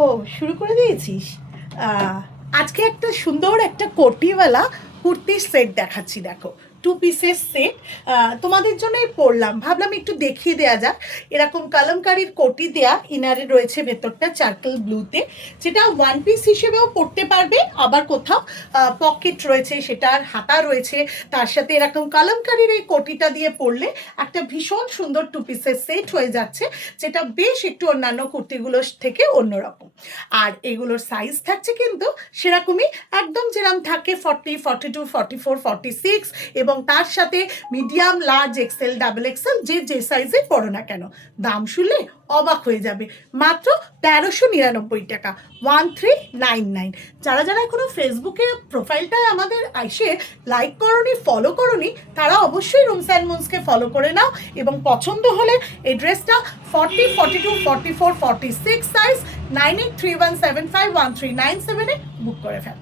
ও, শুরু করে দিয়েছিস। আজকে একটা সুন্দর একটা কোটিওয়ালা কুর্তির সেট দেখাচ্ছি, দেখো। টু পিসের সেট তোমাদের জন্যই পরলাম, ভাবলাম একটু দেখিয়ে দেওয়া যাক। এরকম কালামকারীর কোটি দেয়া, ইনারে রয়েছে ভেতরটা চার্কেল ব্লুতে, যেটা ওয়ান পিস হিসেবেও পরতে পারবে, আবার কোথাও পকেট রয়েছে, সেটার হাতা রয়েছে। তার সাথে এরকম কালামকারীর এই কোটিটা দিয়ে পরলে একটা ভীষণ সুন্দর টু পিসের সেট হয়ে যাচ্ছে, যেটা বেশ একটু অন্যান্য কুর্তিগুলোর থেকে অন্যরকম। আর এগুলোর সাইজ থাকছে কিন্তু সেরকমই, একদম যেরকম থাকে 40, 42, 44, 46, এবং তার সাথে medium, large, XL, double XL, যে যে সাইজে পড়ো না কেন। দাম শুনলে অবাক হয়ে যাবে, মাত্র 1399 টাকা, 1399। যারা যারা এখনো ফেসবুকে প্রোফাইলটায় আমাদের এসে লাইক করনি, ফলো করনি, তারা অবশ্যই রুমস অ্যান্ড মুনসকে ফলো করে নাও, এবং পছন্দ হলে এই ড্রেসটা 40, 42, 44, 46 সাইজ 9831751397 বুক করে ফেল।